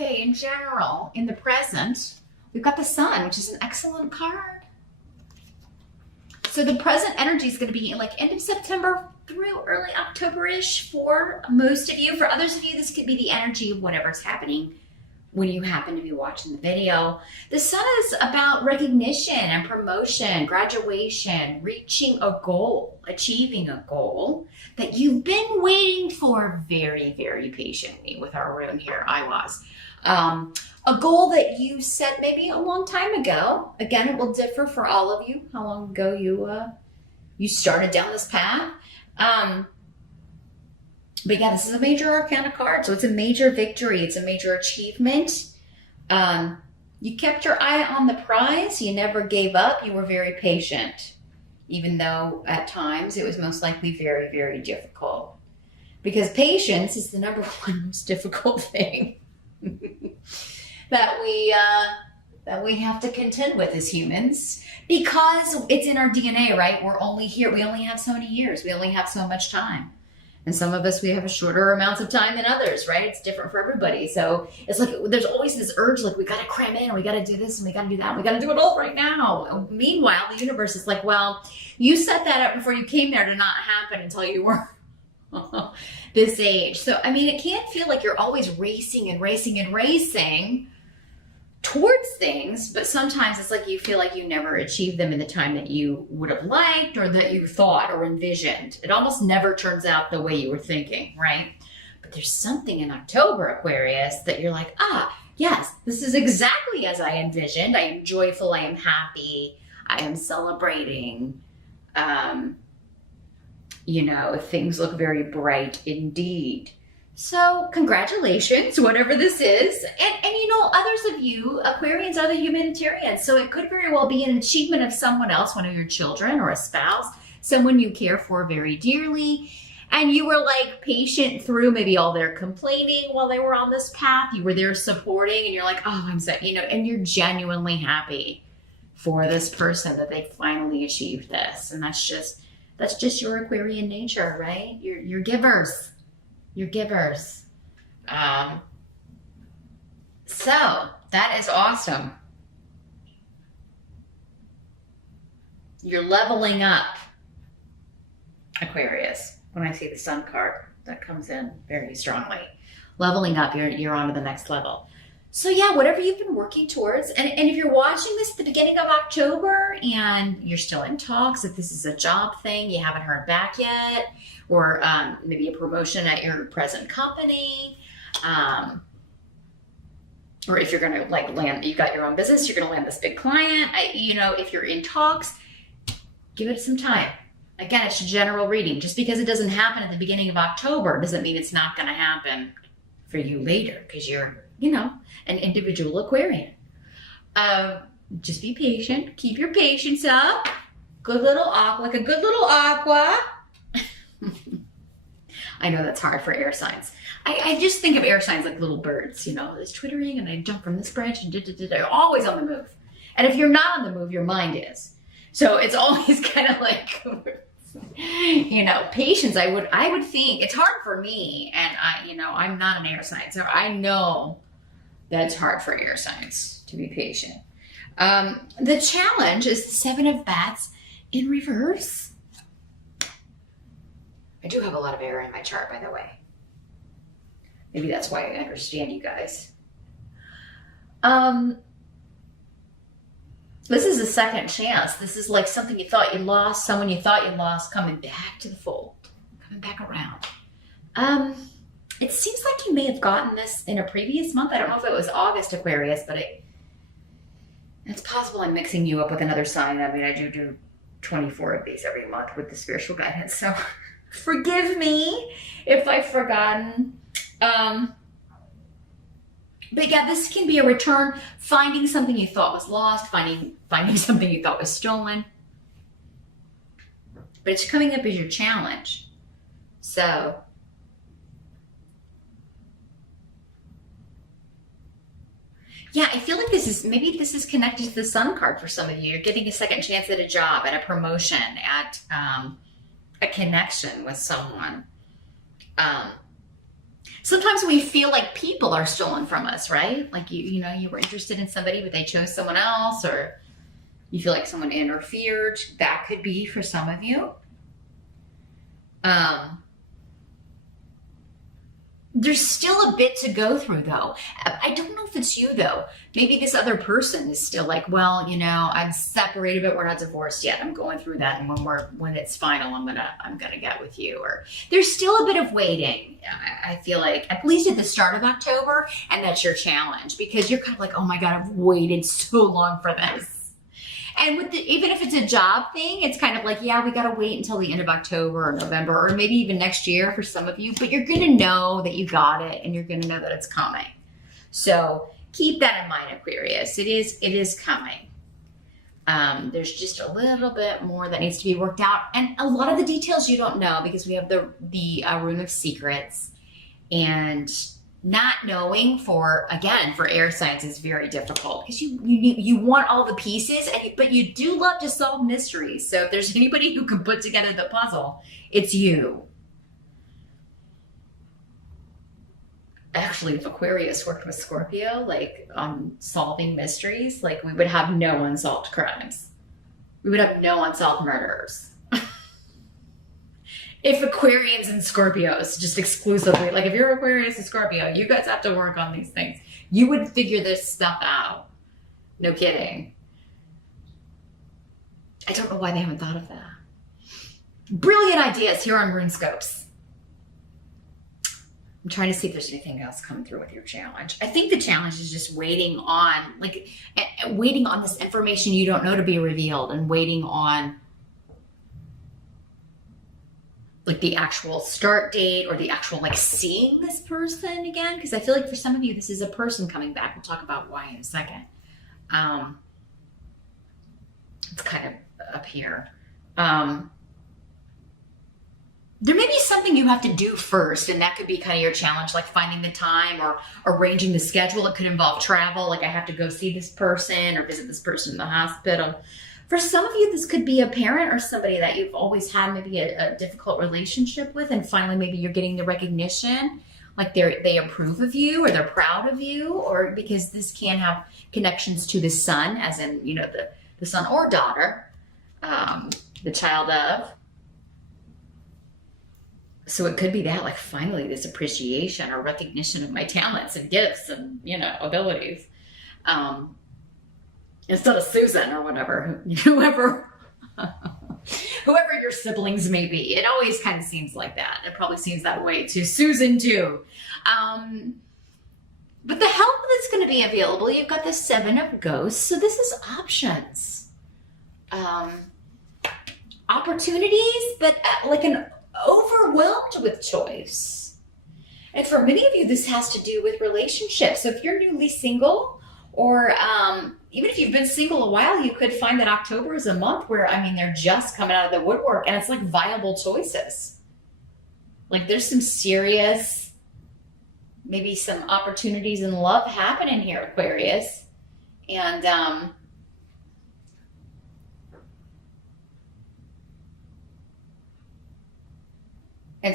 Okay, in general, in the present, we've got the sun, which is an excellent card. So the present energy is going to be like end of September through early October-ish for most of you. For others of you, this could be the energy of whatever's happening when you happen to be watching the video. The sun is about recognition and promotion, graduation, reaching a goal, achieving a goal that you've been waiting for very, very patiently. With our rune here, I was. A goal that you set maybe a long time ago. Again, it will differ for all of you, how long ago you started down this path. But yeah, this is a major arcana card, so it's a major victory. It's a major achievement. You kept your eye on the prize. You never gave up. You were very patient, even though at times it was most likely very, very difficult. Because patience is the number one most difficult thing that we have to contend with as humans, because it's in our DNA, right? We're only here. We only have so many years. We only have so much time. And some of us, we have a shorter amounts of time than others, right? It's different for everybody. So it's like there's always this urge, like we got to cram in, and we got to do this, and we got to do that. And we got to do it all right now. Meanwhile, the universe is like, well, you set that up before you came there to not happen until you were this age. So, I mean, it can't feel like you're always racing and racing and racing towards things, but sometimes it's like you feel like you never achieved them in the time that you would have liked or that you thought or envisioned. It almost never turns out the way you were thinking, right? But there's something in October, Aquarius, that you're like, yes, this is exactly as I envisioned. I am joyful, I am happy, I am celebrating. Things look very bright indeed. So congratulations, whatever this is. And others of you, Aquarians, are the humanitarians. So it could very well be an achievement of someone else, one of your children or a spouse, someone you care for very dearly. And you were like patient through maybe all their complaining while they were on this path. You were there supporting, and you're like, oh, I'm so, and you're genuinely happy for this person that they finally achieved this. And that's just your Aquarian nature, right? You're givers. You're givers. So that is awesome. You're leveling up, Aquarius. When I see the sun card, that comes in very strongly. Leveling up, you're on to the next level. So yeah, whatever you've been working towards, and if you're watching this at the beginning of October and you're still in talks, if this is a job thing, you haven't heard back yet, or maybe a promotion at your present company, or if you're gonna land, you got your own business, you're gonna land this big client, if you're in talks, give it some time. Again, it's a general reading. Just because it doesn't happen at the beginning of October doesn't mean it's not gonna happen for you later, because you're an individual Aquarian. Just be patient. Keep your patience up. Good little aqua, like a good little aqua. I know that's hard for air signs. I just think of air signs like little birds, it's twittering, and they jump from this branch and they're always on the move. And if you're not on the move, your mind is. So it's always kind of like, patience. I would think it's hard for me, and I'm not an air sign, so I know that's hard for air signs to be patient. The challenge is the Seven of Bats in reverse. I do have a lot of air in my chart, by the way. Maybe that's why I understand you guys. This is a second chance. This is like something you thought you lost, someone you thought you lost, coming back to the fold, coming back around. It seems like you may have gotten this in a previous month. I don't know if it was August, Aquarius, but it's possible I'm mixing you up with another sign. I mean, I do 24 of these every month with the spiritual guidance, so forgive me if I've forgotten. But yeah, this can be a return, finding something you thought was lost, finding something you thought was stolen. But it's coming up as your challenge. So yeah, I feel like this is connected to the sun card for some of you. You're getting a second chance at a job, at a promotion, at a connection with someone. Sometimes we feel like people are stolen from us, right? Like you were interested in somebody, but they chose someone else, or you feel like someone interfered. That could be for some of you. There's still a bit to go through, though. I don't know if it's you, though. Maybe this other person is still like, well, I'm separated, but we're not divorced yet. I'm going through that, and when it's final, I'm gonna get with you. Or there's still a bit of waiting. I feel like, at least at the start of October, and that's your challenge, because you're kind of like, oh my God, I've waited so long for this. And even if it's a job thing, it's kind of like, yeah, we got to wait until the end of October or November, or maybe even next year for some of you, but you're going to know that you got it, and you're going to know that it's coming. So keep that in mind, Aquarius. It is coming. There's just a little bit more that needs to be worked out. And a lot of the details you don't know, because we have the Room of Secrets, and not knowing for air signs is very difficult, because you want all the pieces, but you do love to solve mysteries. So if there's anybody who can put together the puzzle, it's you. Actually, if Aquarius worked with Scorpio, like on solving mysteries, like we would have no unsolved crimes. We would have no unsolved murders. If Aquarians and Scorpios just exclusively, like if you're Aquarius and Scorpio, you guys have to work on these things. You would figure this stuff out. No kidding. I don't know why they haven't thought of that. Brilliant ideas here on RuneScopes. I'm trying to see if there's anything else coming through with your challenge. I think the challenge is just waiting on this information you don't know to be revealed, and waiting on like the actual start date, or the actual seeing this person again. Because I feel like for some of you, this is a person coming back. We'll talk about why in a second. It's kind of up here. There may be something you have to do first, and that could be kind of your challenge, like finding the time or arranging the schedule. It could involve travel, like I have to go see this person or visit this person in the hospital. For some of you, this could be a parent or somebody that you've always had maybe a difficult relationship with, and finally maybe you're getting the recognition, like they approve of you, or they're proud of you, or because this can have connections to the son, as in, the son or daughter, the child of. So it could be that, like, finally this appreciation or recognition of my talents and gifts and, abilities. Instead of Susan or whatever, whoever your siblings may be. It always kind of seems like that. It probably seems that way to Susan too. But the help that's going to be available, you've got the Seven of Ghosts. So this is options. Opportunities, but like an overwhelmed with choice. And for many of you, this has to do with relationships. So if you're newly single, or even if you've been single a while, you could find that October is a month where, they're just coming out of the woodwork, and it's like viable choices. Like there's some serious, maybe some opportunities in love happening here, Aquarius. And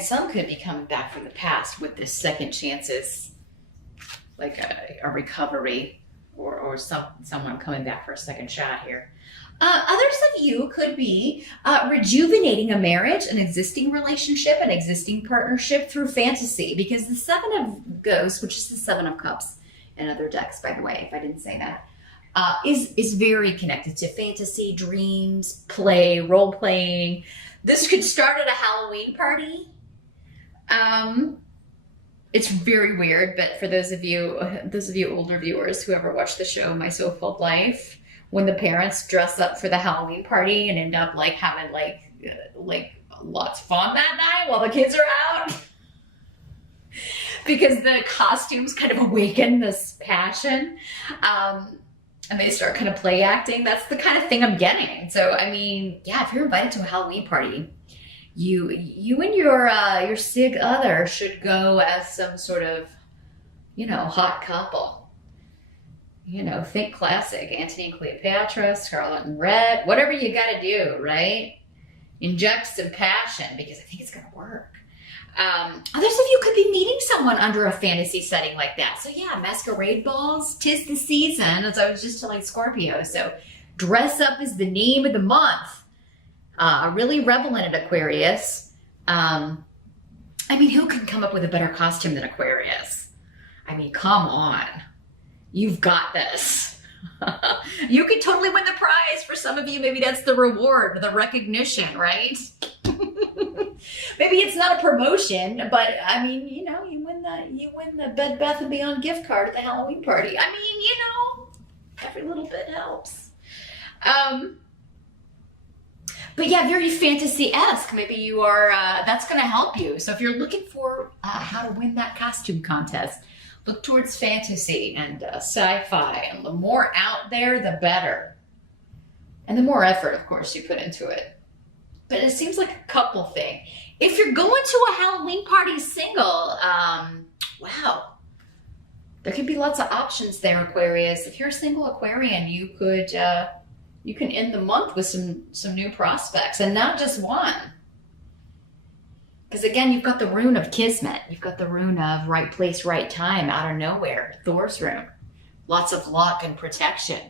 some could be coming back from the past with this second chances, like a recovery, or someone coming back for a second shot here. Others of you could be rejuvenating a marriage, an existing relationship, an existing partnership through fantasy, because the Seven of Ghosts, which is the Seven of Cups in other decks, by the way, if I didn't say that, is very connected to fantasy, dreams, play, role playing. This could start at a Halloween party. It's very weird, but for those of you older viewers who ever watched the show My So-Called Life, when the parents dress up for the Halloween party and end up like having like lots of fun that night while the kids are out, because the costumes kind of awaken this passion, and they start kind of play acting. That's the kind of thing I'm getting. So yeah, if you're invited to a Halloween party, you and your sig other should go as some sort of, hot couple. Think classic, Antony and Cleopatra, Scarlet and Red, whatever you got to do, right? Inject some passion, because I think it's going to work. Others of you could be meeting someone under a fantasy setting like that. So yeah, masquerade balls, 'tis the season, as I was just telling Scorpio. So dress up is the name of the month. Really revel in it, Aquarius. I mean, who can come up with a better costume than Aquarius? I mean, come on. You've got this. You could totally win the prize. For some of you, maybe that's the reward, the recognition, right? Maybe it's not a promotion, but I mean, you know, you win the Bed Bath & Beyond gift card at the Halloween party. I mean, you know, every little bit helps. But yeah, very fantasy-esque. Maybe you are, that's going to help you. So if you're looking for how to win that costume contest, look towards fantasy and sci-fi. And the more out there, the better. And the more effort, of course, you put into it. But it seems like a couple thing. If you're going to a Halloween party single, wow. There could be lots of options there, Aquarius. If you're a single Aquarian, you could, you can end the month with some new prospects, and not just one. Because again, you've got the rune of Kismet. You've got the rune of right place, right time, out of nowhere. Thor's rune. Lots of luck and protection.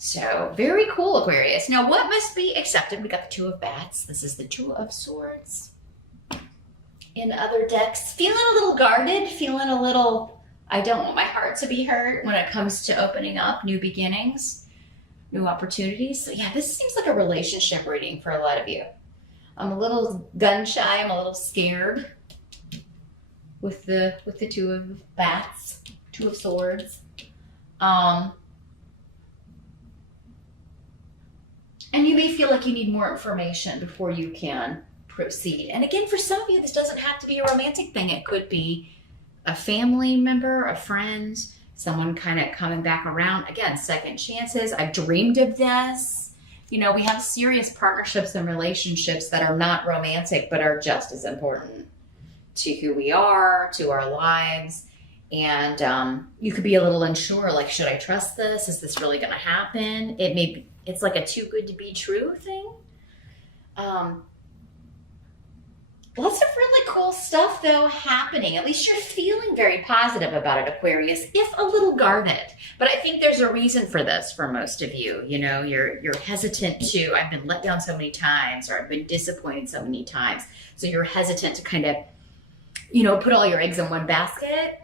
So, very cool, Aquarius. Now, what must be accepted? We got the Two of Bats. This is the Two of Swords. In other decks, feeling a little guarded, feeling a little, I don't want my heart to be hurt when it comes to opening up new beginnings, new opportunities. So yeah, this seems like a relationship reading for a lot of you. I'm a little gun shy. I'm a little scared with the Two of Bats, Two of Swords. And you may feel like you need more information before you can proceed. And again, for some of you, this doesn't have to be a romantic thing. It could be a family member, a friend, someone kind of coming back around. Again, second chances. I've dreamed of this. You know, we have serious partnerships and relationships that are not romantic, but are just as important to who we are, to our lives. And you could be a little unsure, like, should I trust this? Is this really going to happen? It's like a too good to be true thing. Lots of really cool stuff, though, happening. At least you're feeling very positive about it, Aquarius, if a little guarded. But I think there's a reason for this for most of you. You know, you're hesitant to, I've been let down so many times, or I've been disappointed so many times. So you're hesitant to kind of, you know, put all your eggs in one basket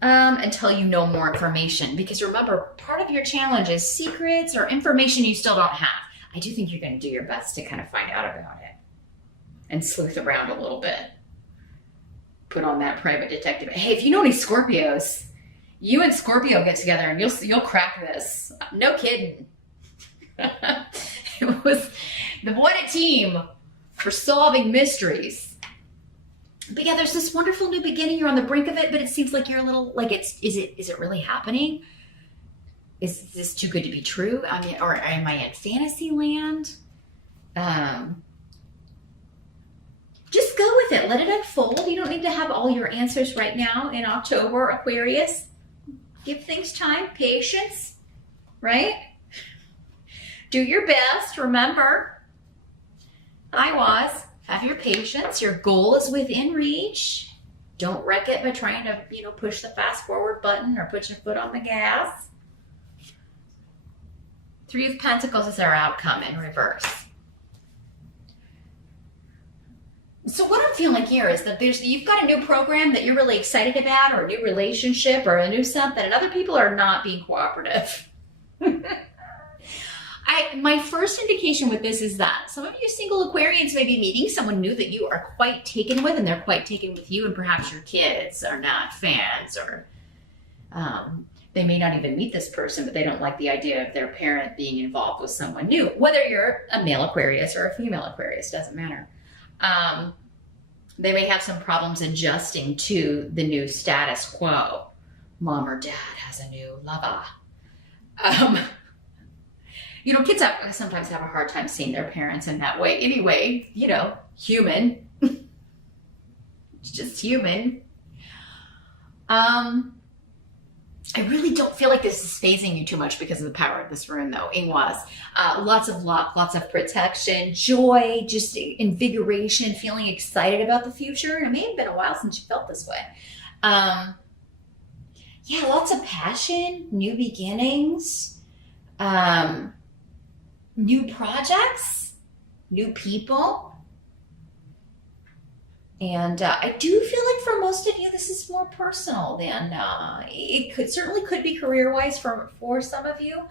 until you know more information. Because remember, part of your challenge is secrets or information you still don't have. I do think you're going to do your best to kind of find out about it and sleuth around a little bit. Put on that private detective. Hey, if you know any Scorpios, you and Scorpio get together and you'll crack this. No kidding. It was what a team for solving mysteries. But yeah, there's this wonderful new beginning. You're on the brink of it, but it seems like you're a little like is it really happening? Is this too good to be true? I mean, or am I in fantasy land? Just go with it. Let it unfold. You don't need to have all your answers right now in October, Aquarius. Give things time, patience, right? Do your best. Remember, have your patience. Your goal is within reach. Don't wreck it by trying to, push the fast forward button or put your foot on the gas. Three of Pentacles is our outcome in reverse. So what I'm feeling here is that you've got a new program that you're really excited about, or a new relationship, or a new something, and other people are not being cooperative. My first indication with this is that some of you single Aquarians may be meeting someone new that you are quite taken with, and they're quite taken with you, and perhaps your kids are not fans, or they may not even meet this person, but they don't like the idea of their parent being involved with someone new. Whether you're a male Aquarius or a female Aquarius, doesn't matter. They may have some problems adjusting to the new status quo. Mom or dad has a new lover. Kids sometimes have a hard time seeing their parents in that way. Anyway, human. It's just human. I really don't feel like this is phasing you too much because of the power of this rune, though. It was. Lots of luck, lots of protection, joy, just invigoration, feeling excited about the future. And it may have been a while since you felt this way. Yeah, lots of passion, new beginnings, new projects, new people. And I do feel like for most of you, this is more personal than it certainly could be career-wise for some of you.